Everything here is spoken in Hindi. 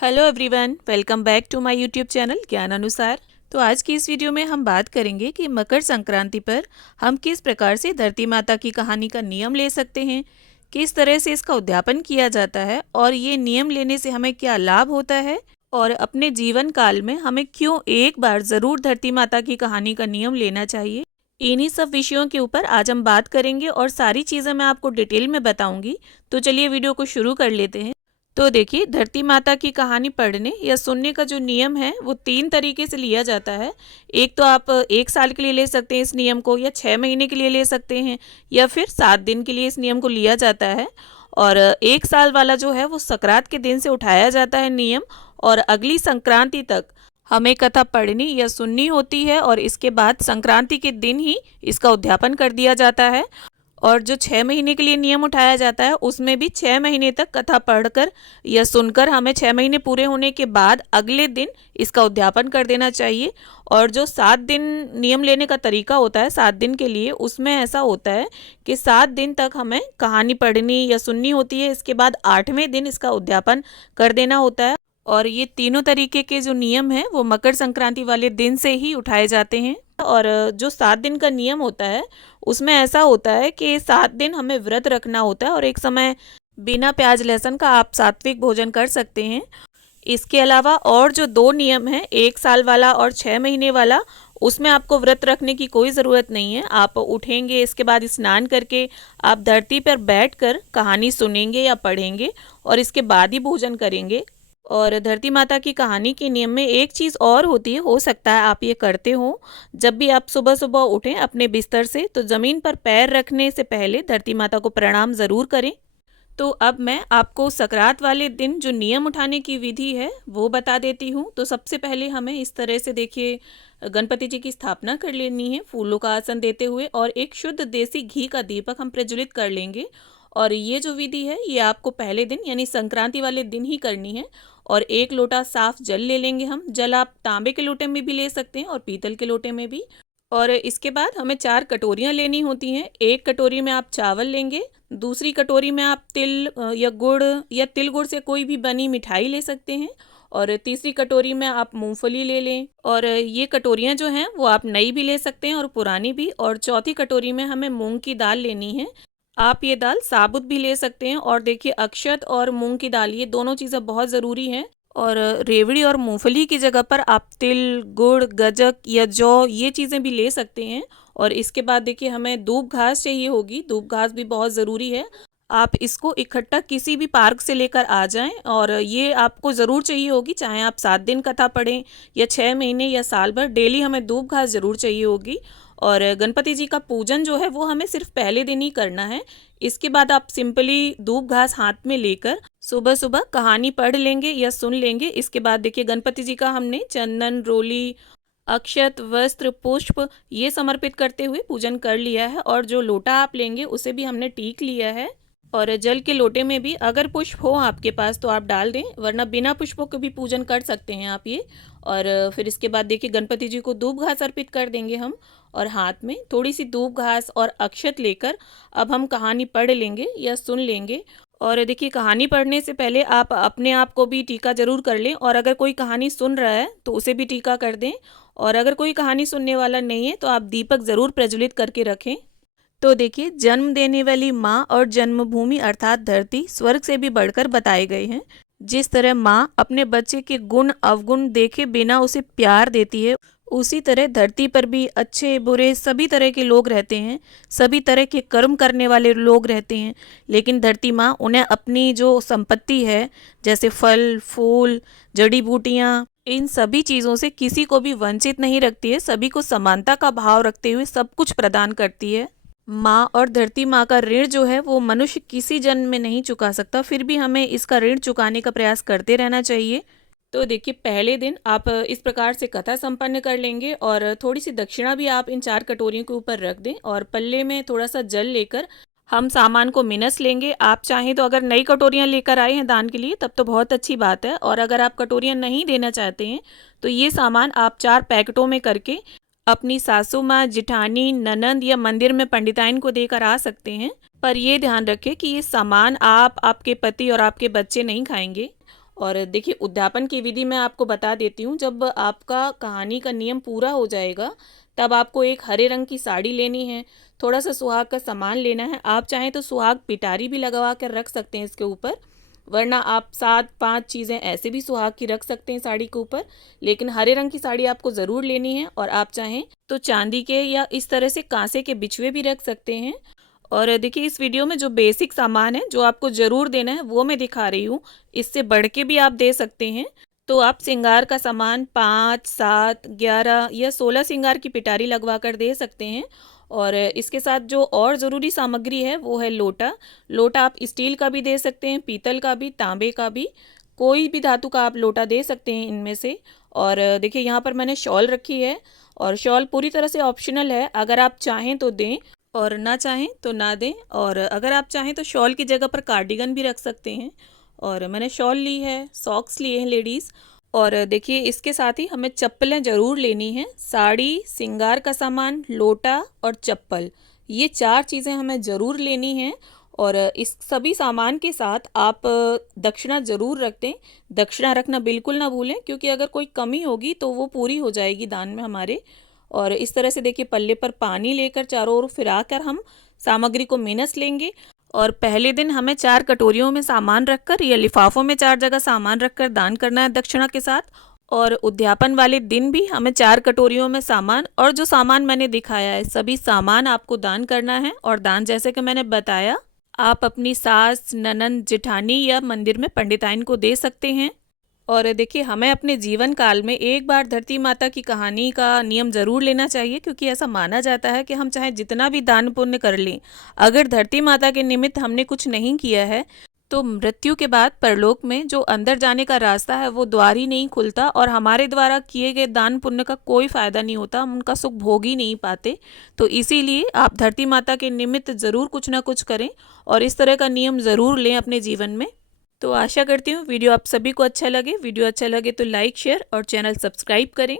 Hello everyone, welcome back to my YouTube channel Gyan Anusar. तो आज की इस वीडियो में हम बात करेंगे कि मकर संक्रांति पर हम किस प्रकार से धरती माता की कहानी का नियम ले सकते हैं, किस तरह से इसका उद्यापन किया जाता है और ये नियम लेने से हमें क्या लाभ होता है और अपने जीवन काल में हमें क्यों एक बार ज़रूर धरती माता की कहानी का नियम लेना चाहिए। इन्हीं सब विषयों के ऊपर आज हम बात करेंगे और सारी चीज़ें मैं आपको डिटेल में बताऊंगी। तो चलिए वीडियो को शुरू कर लेते हैं। तो देखिए, धरती माता की कहानी पढ़ने या सुनने का जो नियम है वो 3 तरीके से लिया जाता है। एक तो आप 1 साल के लिए ले सकते हैं इस नियम को, या 6 महीने के लिए ले सकते हैं, या फिर 7 दिन के लिए इस नियम को लिया जाता है। और 1 साल वाला जो है वो सकरात के दिन से उठाया जाता है नियम, और अगली संक्रांति तक हमें कथा पढ़नी या सुननी होती है, और इसके बाद संक्रांति के दिन ही इसका उद्यापन कर दिया जाता है। और जो 6 महीने के लिए नियम उठाया जाता है उसमें भी 6 महीने तक कथा पढ़कर या सुनकर हमें 6 महीने पूरे होने के बाद अगले दिन इसका उद्यापन कर देना चाहिए। और जो 7 दिन नियम लेने का तरीका होता है 7 दिन के लिए, उसमें ऐसा होता है कि 7 दिन तक हमें कहानी पढ़नी या सुननी होती है, इसके बाद 8वें दिन इसका उद्यापन कर देना होता है। और ये तीनों तरीके के जो नियम हैं वो मकर संक्रांति वाले दिन से ही उठाए जाते हैं। और जो 7 दिन का नियम होता है उसमें ऐसा होता है कि 7 दिन हमें व्रत रखना होता है, और एक समय बिना प्याज लहसुन का आप सात्विक भोजन कर सकते हैं। इसके अलावा और जो 2 नियम हैं, 1 साल वाला और 6 महीने वाला, उसमें आपको व्रत रखने की कोई ज़रूरत नहीं है। आप उठेंगे, इसके बाद स्नान करके आप धरती पर बैठकर कहानी सुनेंगे या पढ़ेंगे, और इसके बाद ही भोजन करेंगे। और धरती माता की कहानी के नियम में एक चीज़ और होती है, हो सकता है आप ये करते हो, जब भी आप सुबह सुबह उठें अपने बिस्तर से तो ज़मीन पर पैर रखने से पहले धरती माता को प्रणाम ज़रूर करें। तो अब मैं आपको सकरात वाले दिन जो नियम उठाने की विधि है वो बता देती हूँ। तो सबसे पहले हमें इस तरह से देखिए, गणपति जी की स्थापना कर लेनी है फूलों का आसन देते हुए, और एक शुद्ध देसी घी का दीपक हम प्रज्वलित कर लेंगे। और ये जो विधि है ये आपको पहले दिन यानी संक्रांति वाले दिन ही करनी है। और 1 लोटा साफ जल ले लेंगे हम। जल आप तांबे के लोटे में भी ले सकते हैं और पीतल के लोटे में भी। और इसके बाद हमें 4 कटोरियाँ लेनी होती हैं। एक कटोरी में आप चावल लेंगे, दूसरी कटोरी में आप तिल या गुड़ या तिल गुड़ से कोई भी बनी मिठाई ले सकते हैं, और तीसरी कटोरी में आप मूंगफली ले लें। और ये कटोरियाँ जो हैं वो आप नई भी ले सकते हैं और पुरानी भी। और चौथी कटोरी में हमें मूंग की दाल लेनी है। आप ये दाल साबुत भी ले सकते हैं। और देखिए, अक्षत और मूंग की दाल ये दोनों चीज़ें बहुत ज़रूरी हैं। और रेवड़ी और मूंगफली की जगह पर आप तिल, गुड़, गज्जक या जौ ये चीज़ें भी ले सकते हैं। और इसके बाद देखिए, हमें दूब घास चाहिए होगी। दूब घास भी बहुत ज़रूरी है। आप इसको इकट्ठा किसी भी पार्क से लेकर आ जाएं, और ये आपको ज़रूर चाहिए होगी, चाहे आप 7 दिन कथा पढ़ें या 6 महीने या साल भर, डेली हमें दूब घास ज़रूर चाहिए होगी। और गणपति जी का पूजन जो है वो हमें सिर्फ पहले दिन ही करना है। इसके बाद आप सिंपली दूब घास हाथ में लेकर सुबह सुबह कहानी पढ़ लेंगे या सुन लेंगे। इसके बाद देखिए, गणपति जी का हमने चंदन, रोली, अक्षत, वस्त्र, पुष्प ये समर्पित करते हुए पूजन कर लिया है। और जो लोटा आप लेंगे उसे भी हमने टीक लिया है। और जल के लोटे में भी अगर पुष्प हो आपके पास तो आप डाल दें, वरना बिना पुष्पों के भी पूजन कर सकते हैं आप ये। और फिर इसके बाद देखिए, गणपति जी को दूब घास अर्पित कर देंगे हम, और हाथ में थोड़ी सी दूब घास और अक्षत लेकर अब हम कहानी पढ़ लेंगे या सुन लेंगे। और देखिए, कहानी पढ़ने से पहले आप अपने आप को भी टीका जरूर कर लें, और अगर कोई कहानी सुन रहा है तो उसे भी टीका कर दें। और अगर कोई कहानी सुनने वाला नहीं है तो आप दीपक ज़रूर प्रज्वलित करके रखें। तो देखिए, जन्म देने वाली माँ और जन्मभूमि अर्थात धरती स्वर्ग से भी बढ़कर बताए गए हैं। जिस तरह माँ अपने बच्चे के गुण अवगुण देखे बिना उसे प्यार देती है, उसी तरह धरती पर भी अच्छे बुरे सभी तरह के लोग रहते हैं, सभी तरह के कर्म करने वाले लोग रहते हैं। लेकिन धरती माँ उन्हें अपनी जो संपत्ति है, जैसे फल फूल, जड़ी बूटियाँ, इन सभी चीज़ों से किसी को भी वंचित नहीं रखती है। सभी को समानता का भाव रखते हुए सब कुछ प्रदान करती है। माँ और धरती माँ का ऋण जो है वो मनुष्य किसी जन्म में नहीं चुका सकता, फिर भी हमें इसका ऋण चुकाने का प्रयास करते रहना चाहिए। तो देखिए, पहले दिन आप इस प्रकार से कथा संपन्न कर लेंगे, और थोड़ी सी दक्षिणा भी आप इन 4 कटोरियों के ऊपर रख दें, और पल्ले में थोड़ा सा जल लेकर हम सामान को मिनस लेंगे। आप चाहें तो अगर नई कटोरियाँ लेकर आए हैं दान के लिए तब तो बहुत अच्छी बात है, और अगर आप कटोरियाँ नहीं देना चाहते हैं तो ये सामान आप 4 पैकेटों में करके अपनी सासू माँ, जिठानी, ननंद या मंदिर में पंडिताइन को देकर आ सकते हैं। पर ये ध्यान रखें कि ये सामान आप, आपके पति और आपके बच्चे नहीं खाएंगे। और देखिए उद्यापन की विधि मैं आपको बता देती हूँ। जब आपका कहानी का नियम पूरा हो जाएगा तब आपको एक हरे रंग की साड़ी लेनी है, थोड़ा सा सुहाग का सामान लेना है। आप चाहें तो सुहाग पिटारी भी लगवा कर रख सकते हैं इसके ऊपर, वरना आप 7-5 चीज़ें ऐसे भी सुहाग की रख सकते हैं साड़ी के ऊपर, लेकिन हरे रंग की साड़ी आपको ज़रूर लेनी है। और आप चाहें तो चांदी के या इस तरह से कांसे के बिछुए भी रख सकते हैं। और देखिए इस वीडियो में जो बेसिक सामान है जो आपको ज़रूर देना है वो मैं दिखा रही हूँ, इससे बढ़ के भी आप दे सकते हैं। तो आप श्रृंगार का सामान 5, 7, 11 या 16 श्रृंगार की पिटारी लगवा कर दे सकते हैं। और इसके साथ जो और ज़रूरी सामग्री है वो है लोटा। लोटा आप स्टील का भी दे सकते हैं, पीतल का भी, तांबे का भी, कोई भी धातु का आप लोटा दे सकते हैं इनमें से। और देखिए यहाँ पर मैंने शॉल रखी है, और शॉल पूरी तरह से ऑप्शनल है, अगर आप चाहें तो दें और ना चाहें तो ना दें। और अगर आप चाहें तो शॉल की जगह पर कार्डिगन भी रख सकते हैं। और मैंने शॉल ली है, सॉक्स लिए हैं लेडीज़। और देखिए इसके साथ ही हमें चप्पलें ज़रूर लेनी हैं। साड़ी, श्रृंगार का सामान, लोटा और चप्पल, ये 4 चीज़ें हमें ज़रूर लेनी हैं। और इस सभी सामान के साथ आप दक्षिणा ज़रूर रख दें। दक्षिणा रखना बिल्कुल ना भूलें, क्योंकि अगर कोई कमी होगी तो वो पूरी हो जाएगी दान में हमारे। और इस तरह से देखिए पल्ले पर पानी लेकर चारों ओर फिराकर हम सामग्री को मिनस लेंगे। और पहले दिन हमें 4 कटोरियों में सामान रखकर या लिफाफों में 4 जगह सामान रखकर दान करना है दक्षिणा के साथ। और उद्यापन वाले दिन भी हमें 4 कटोरियों में सामान, और जो सामान मैंने दिखाया है सभी सामान आपको दान करना है। और दान जैसे कि मैंने बताया, आप अपनी सास, ननंद, जेठानी या मंदिर में पंडिताइन को दे सकते हैं। और देखिए हमें अपने जीवन काल में एक बार धरती माता की कहानी का नियम ज़रूर लेना चाहिए, क्योंकि ऐसा माना जाता है कि हम चाहे जितना भी दान पुण्य कर लें, अगर धरती माता के निमित्त हमने कुछ नहीं किया है तो मृत्यु के बाद परलोक में जो अंदर जाने का रास्ता है वो द्वार ही नहीं खुलता, और हमारे द्वारा किए गए दान पुण्य का कोई फ़ायदा नहीं होता, हम उनका सुख भोग ही नहीं पाते। तो इसीलिए आप धरती माता के निमित्त ज़रूर कुछ ना कुछ करें और इस तरह का नियम ज़रूर लें अपने जीवन में। तो आशा करती हूँ वीडियो आप सभी को अच्छा लगे। वीडियो अच्छा लगे तो लाइक, शेयर और चैनल सब्सक्राइब करें।